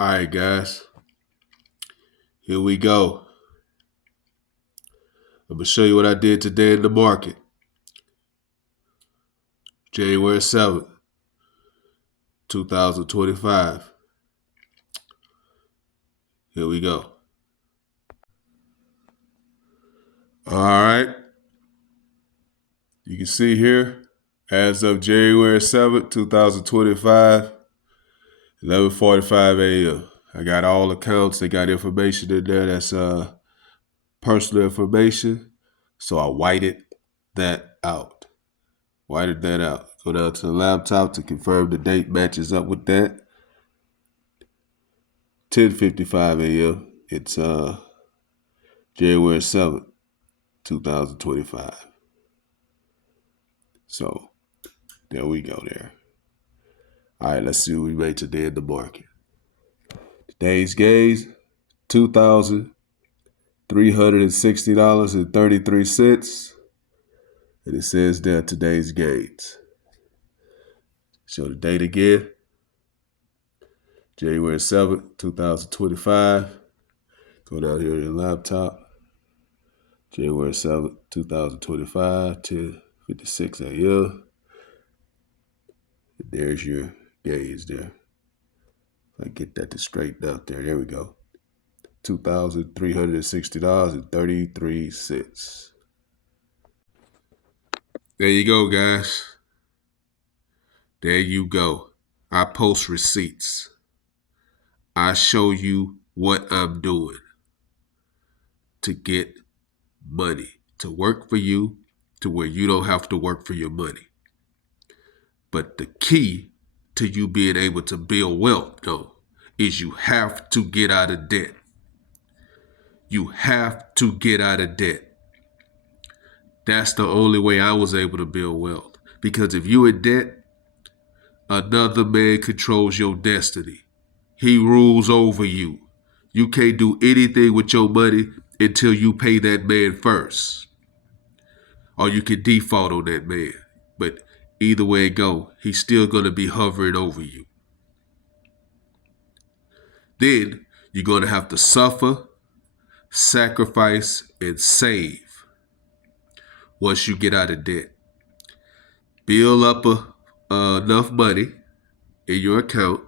All right, guys. Here we go. I'm going to show you what I did today in the market. January 7th, 2025. Here we go. All right. You can see here, as of January 7th, 2025, 11:45 a.m. I got all accounts. They got information in there that's personal information. So I whited that out. Whited that out. Go down to the laptop to confirm the date matches up with that. 10:55 a.m. It's January 7th, 2025. So there we go there. All right, let's see what we made today in the market. Today's gains, $2,360.33. And it says there today's gains. Show the date again. January 7th, 2025. Go down here to your laptop. January 7th, 2025, 10:56 a.m. There's your gains there. I get that to straighten out there. There we go. $2,360.33. There you go, guys. There you go. I post receipts. I show you what I'm doing to get money, to work for you, to where you don't have to work for your money. But the key to you being able to build wealth, though, is you have to get out of debt. You have to get out of debt. That's the only way I was able to build wealth. Because if you're in debt, another man controls your destiny. He rules over you. You can't do anything with your money until you pay that man first. Or you can default on that man. But either way it go, he's still going to be hovering over you. Then you're going to have to suffer, sacrifice, and save once you get out of debt. Build up enough money in your account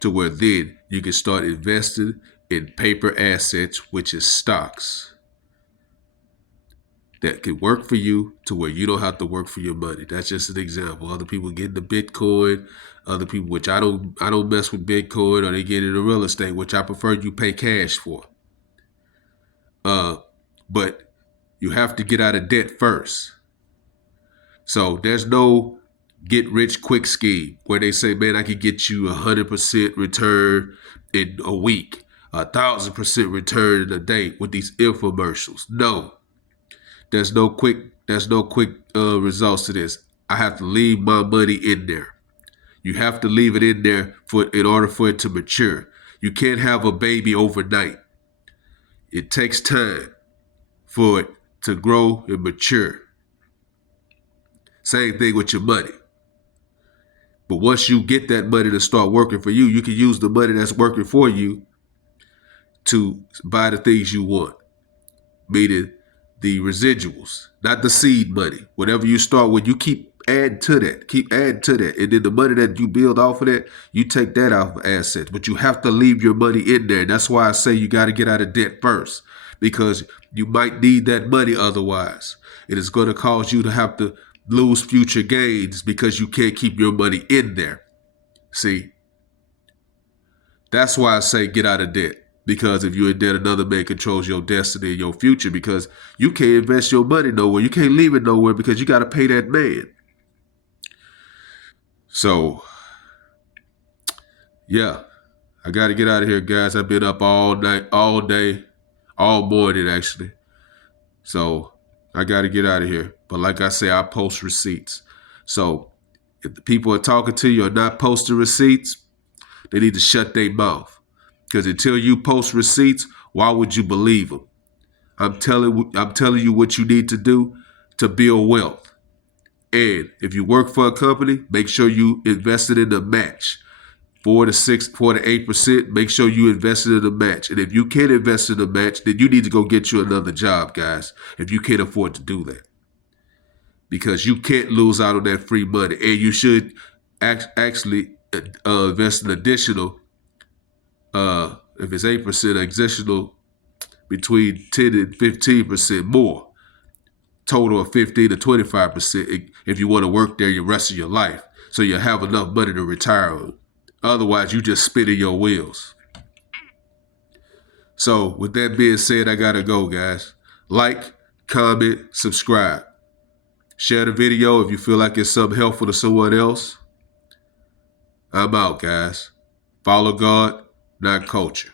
to where then you can start investing in paper assets, which is stocks, that can work for you to where you don't have to work for your money. That's just an example. Other people get into Bitcoin, other people, which I don't mess with Bitcoin, or they get into real estate, which I prefer you pay cash for. But you have to get out of debt first. So there's no get rich quick scheme where they say, man, I can get you 100% return in a week, 1,000% return in a day with these infomercials. No, there's no quick results to this. I have to leave my money in there. You have to leave it in there in order for it to mature. You can't have a baby overnight. It takes time for it to grow and mature. Same thing with your money. But once you get that money to start working for you, you can use the money that's working for you to buy the things you want, meaning the residuals, not the seed money. Whatever you start with, you keep adding to that, And then the money that you build off of that, you take that out of assets. But you have to leave your money in there. And that's why I say you got to get out of debt first, because you might need that money otherwise. It is going to cause you to have to lose future gains because you can't keep your money in there. See? That's why I say get out of debt. Because if you're in debt, another man controls your destiny and your future, because you can't invest your money nowhere. You can't leave it nowhere because you got to pay that man. So, yeah, I got to get out of here, guys. I've been up all night, all day, all morning, actually. So I got to get out of here. But like I say, I post receipts. So if the people are talking to you are not posting receipts, they need to shut their mouth. Because until you post receipts, why would you believe them? I'm telling you what you need to do to build wealth. And if you work for a company, make sure you invest it in a match. 4 to 8%, make sure you invest in a match. And if you can't invest in a match, then you need to go get you another job, guys, if you can't afford to do that. Because you can't lose out on that free money. And you should actually invest an additional, if it's 8%, additional between 10 and 15% more. Total of 15 to 25% if you want to work there the rest of your life. So you have enough money to retire on. Otherwise, you just spinning your wheels. So with that being said, I gotta go, guys. Like, comment, subscribe. Share the video if you feel like it's something helpful to someone else. I'm out, guys. Follow God, not culture.